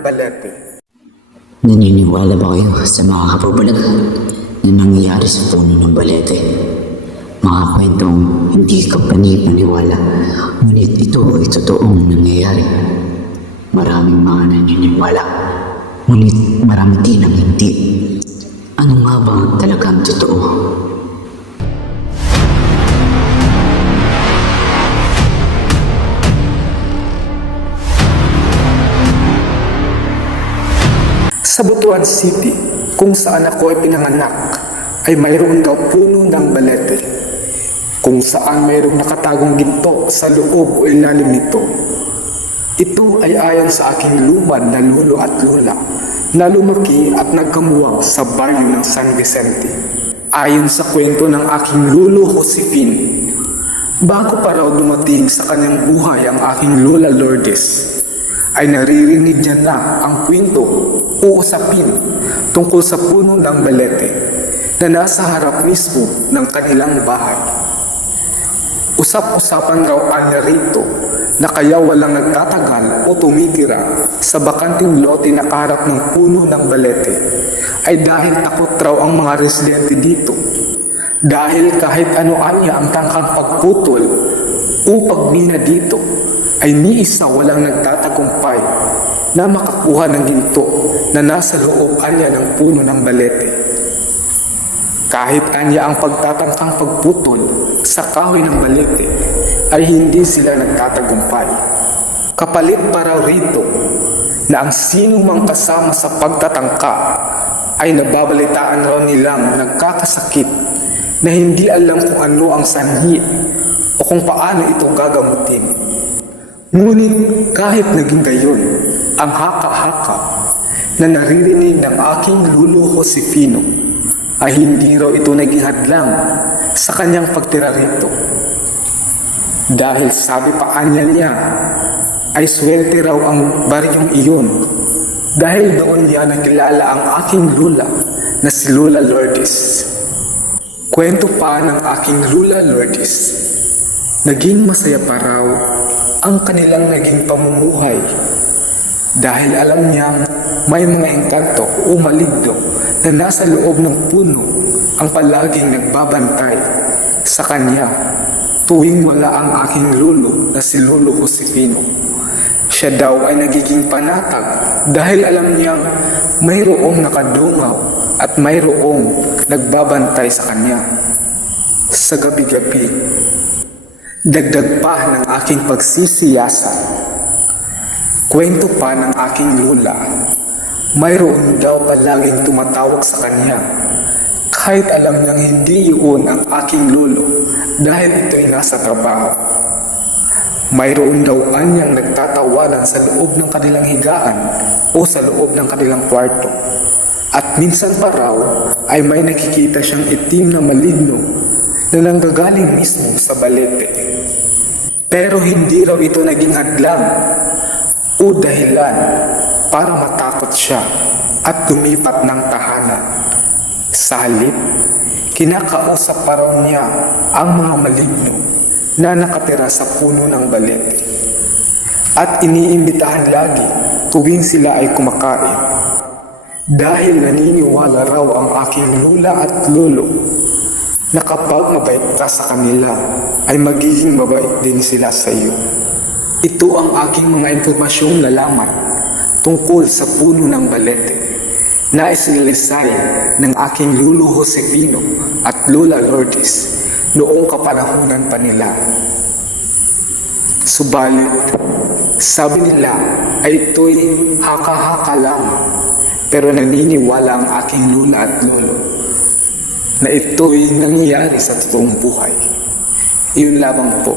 Balete. Naniniwala ba kayo sa mga kapabulag na nangyayari sa puno ng Balete? Mga kwentong hindi ka panipaniwala, ngunit ito ay totoong nangyayari. Maraming mga naniniwala, ngunit marami din ang hindi. Ano nga ba talagang totoo? Sa Butuan City, kung saan ako ay pinanganak, ay mayroon daw puno ng balete, kung saan mayroong nakatagong ginto sa loob o ilalim nito. Ito ay ayon sa aking lumad na lolo at lola na lumaki at nagkamuwang sa baryo ng San Vicente. Ayon sa kwento ng aking lolo Josefin, bago pa raw dumating sa kanyang buhay ang aking lola Lourdes, ay naririnig niya na ang kwento o usapin tungkol sa puno ng balete na nasa harap mismo ng kanilang bahay. Usap-usapan raw anya rito na kaya walang nagtatagal o tumitira sa bakanting lote na kaharap ng puno ng balete ay dahil takot raw ang mga residente dito. Dahil kahit ano anya ang tangkang pagputol o pagmina dito ay ni isa walang nagtatagumpay na makakuha ng ginto na nasa loob anya ng puno ng balete. Kahit anya ang pagtatangkang pagputol sa kahoy ng balete ay hindi sila nagtatagumpay. Kapalit pa raw rito na ang sino mang kasama sa pagtatangka ay nababalitaan raw nilang nagkakasakit na hindi alam kung ano ang sanhi o kung paano ito gagamutin. Ngunit kahit naging gayon, ang haka-haka na naririnig ng aking lolo Josefino ay hindi raw ito naging hadlang sa kanyang pagtira rito. Dahil sabi pa kanya niya ay swerte raw ang baryong iyon dahil doon niya nakilala ang aking lola na si Lola Lourdes. Kwento pa ng aking Lola Lourdes, naging masaya pa raw ang kanilang naging pamumuhay dahil alam niyang may mga engkanto o maligno na nasa loob ng puno ang palaging nagbabantay sa kanya tuwing wala ang aking lolo na si Lolo Josefino. Siya daw ay nagiging panatag dahil alam niyang mayroong nakadungaw at mayroong nagbabantay sa kanya sa gabi-gabi. Dagdag pa ng aking pagsisiyasa, kwento pa ng aking lola, mayroon daw palaging tumatawag sa kanya kahit alam niyang hindi yun ang aking lolo dahil ito'y nasa trabaho. Mayroon daw anyang nagtatawanan sa loob ng kanilang higaan o sa loob ng kanilang kwarto. At minsan pa raw ay may nakikita siyang itim na maligno na nanggagaling mismo sa balete. Pero hindi raw ito naging hadlang o dahilan para matakot siya at lumipat ng tahanan. Sa halip, kinakausap pa raw niya ang mga maligno na nakatira sa puno ng balete at iniimbitahan lagi tuwing sila ay kumakain. Dahil naniniwala raw ang aking lola at lolo na kapag mabait ka sa kanila ay magiging mabait din sila sa iyo. Ito ang aking mga impormasyong nalaman tungkol sa puno ng balete na isinalisay ng aking lolo Josefino at Lola Lourdes noong kapanahunan pa nila. Subalit, sabi nila ay ito'y haka-haka lamang, pero naniniwala ang aking lola at lolo na ito'y nangyayari sa totoong buhay. Iyon lamang po.